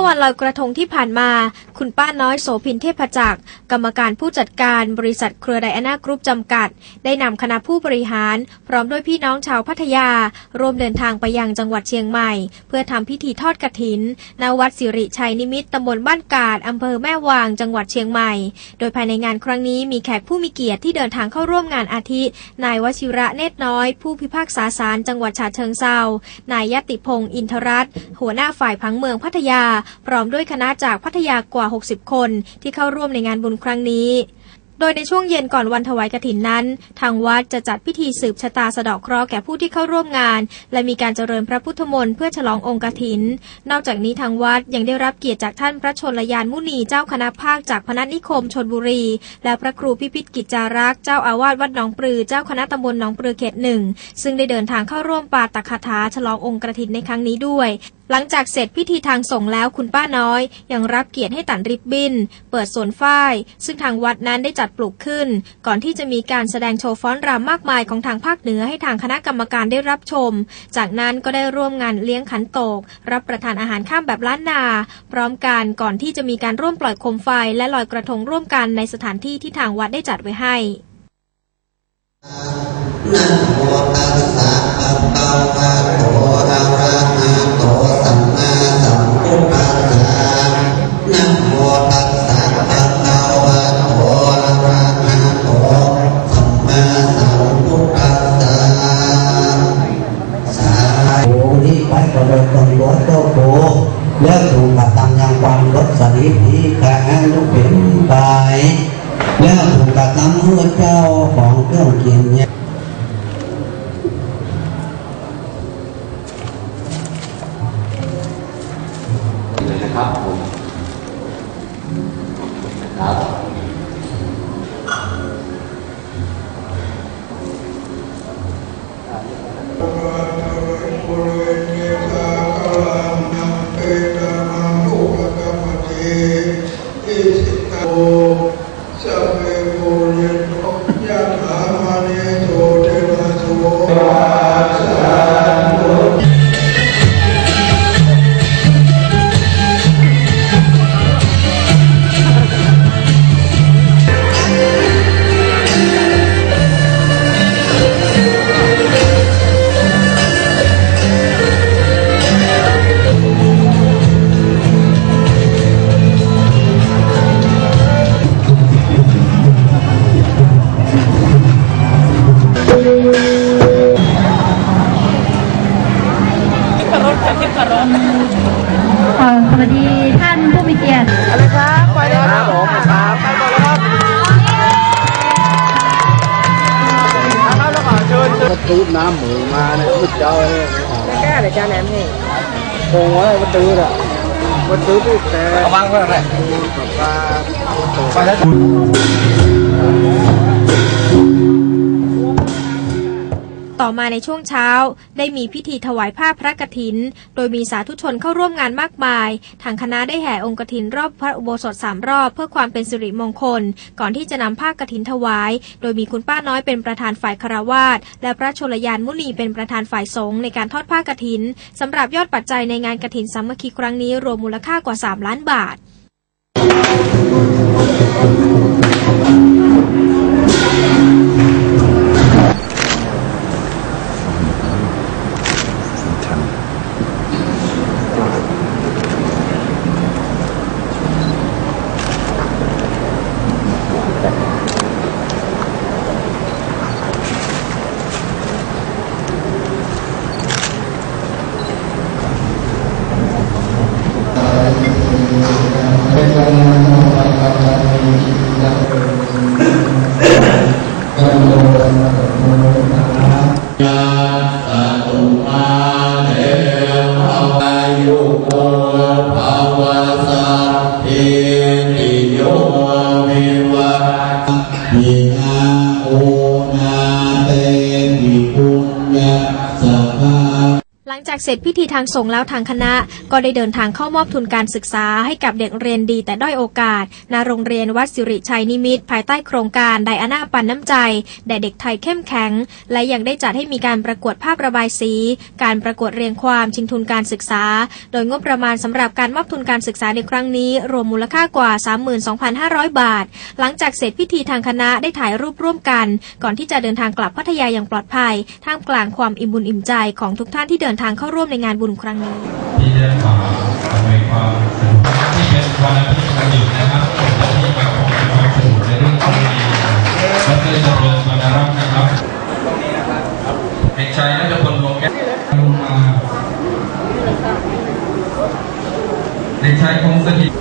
ื่อวันลอยกระทงที่ผ่านมา คุณป้าน้อยโสพินเทพจักร กรรมการผู้จัดการบริษัทเครือไดอานากรุ๊ปจำกัด ได้นำคณะผู้บริหาร พร้อมด้วยพี่น้องชาวพัทยา ร่วมเดินทางไปยังจังหวัดเชียงใหม่ เพื่อทำพิธีทอดกระถินณวัดสิริชัยนิมิตตำบลบ้านกาดอำเภอแม่วาง จังหวัดเชียงใหม่ โดยภายในงานครั้งนี้มีแขกผู้มีเกียรติที่เดินทางเข้าร่วมงานอาทิ นายวชิระเนตรน้อย ผู้พิพากษาศาลจังหวัดฉะเชิงเซานายยติพงศ์อินทรัตน์หัวหน้าฝ่ายผังเมืองพัทยาพร้อมด้วยคณะจากพัทยากว่า 60 คนที่เข้าร่วมในงานบุญครั้งนี้โดยในช่วงเย็นก่อนวันถวายกฐินนั้น ทางวัดจะจัดพิธีสืบชะตาสะดาะเคราะห์แก่ผู้ที่เข้าร่วมงาน และมีการเจริญพระพุทธมนต์เพื่อฉลององค์กฐิน นอกจากนี้ทางวัดยังได้รับเกียรติจากท่านพระชนลยานมุนีเจ้าคณะภาคจากพนัสนิคมชนบุรี และพระครูพิพิธกิจจารักษ์เจ้าอาวาสวัดหนองปลือเจ้าคณะตำบลหนองปลือเขตหนึ่งซึ่งได้เดินทางเข้าร่วมปาตกคาถาฉลององค์กฐินในครั้งนี้ด้วย หลังจากเสร็จพิธีทางส่งแล้วคุณป้าน้อย ยังรับเกียรติให้ตัดริบบิ้น เปิดสวนฝ้าย ซึ่งทางวัดนั้นได้จัดปลูกขึ้น ก่อนที่จะมีการแสดงโชว์ฟ้อนรำมากมายของทางภาคเหนือให้ทางคณะกรรมการได้รับชม จากนั้นก็ได้ร่วมงานเลี้ยงขันโตก รับประทานอาหารข้ามแบบล้านนา พร้อมกันก่อนที่จะมีการร่วมปล่อยโคมไฟ และลอยกระทงร่วมกันในสถานที่ที่ทางวัดได้จัดไว้ให้นะโมตัสสะภะค ความรถสลิปที่แข็งลูกเป็นไปแล้วถูกกระทำเมื่อเจ้าของเครื่องกินเนี่ยเลยนะครับผม เอ่อสวัสดีท่านผู้มีเกียรติอะไรครับผมครับไปก่อนแล้วครับตูดน้ำหมูมาเนี่ยพุทธเจ้าเนี่ยแก้เลยจ้าแหนมให้คงไว้มันตื้ออะมันตื้อที่แต่เอาวางไว้อะไรกับปลาไปแล้ว ต่อมาในช่วงเช้า ได้มีพิธีถวายผ้าพระกฐิน โดยมีสาธุชนเข้าร่วมงานมากมาย ทางคณะได้แห่องค์กฐินรอบพระอุโบสถสามรอบเพื่อความเป็นสิริมงคล ก่อนที่จะนำผ้ากฐินถวาย โดยมีคุณป้าน้อยเป็นประธานฝ่ายคารวาสและพระชลยานมุนีเป็นประธานฝ่ายสงฆ์ในการทอดผ้ากฐินสำหรับยอดปัจจัยในงานกฐินสามัคคีครั้งนี้รวมมูลค่ากว่า 3 ล้านบาท งจากเสร็จพิธีทางสงฆ์แล้วทางคณะ ก็ได้เดินทางเข้ามอบทุนการศึกษาให้กับเด็กเรียนดีแต่ด้อยโอกาสณโรงเรียนวัดสิริชัยนิมิตภายใต้โครงการไดอาน่าปันน้ำใจ แด่เด็กไทยเข้มแข็ง และยังได้จัดให้มีการประกวดภาพระบายสี การประกวดเรียงความชิงทุนการศึกษา โดยงบประมาณสำหรับการมอบทุนการศึกษาในครั้งนี้ รวมมูลค่ากว่า 32,500 บาท หลังจากเสร็จพิธีทางคณะได้ถ่ายรูปร่วมกัน ก่อนที่จะเดินทางกลับพัทยาอย่างปลอดภัยท่ามกลางความอิ่มบุญอิ่มใจของทุกท่านที่เดินทางเข้าร่วมในงานบุญครั้งนี้ที่ได้มาอำนวยความสะดวกที่เป็นวันทิตย์วันหยุดนะครับเป็นวันที่มาพบความสนุกในเรื่องของดีและเพื่อเจริญวรรณรักษ์นะครับเด็กชายนัทพลวงแก้วลงมาเด็กชายคงสถิต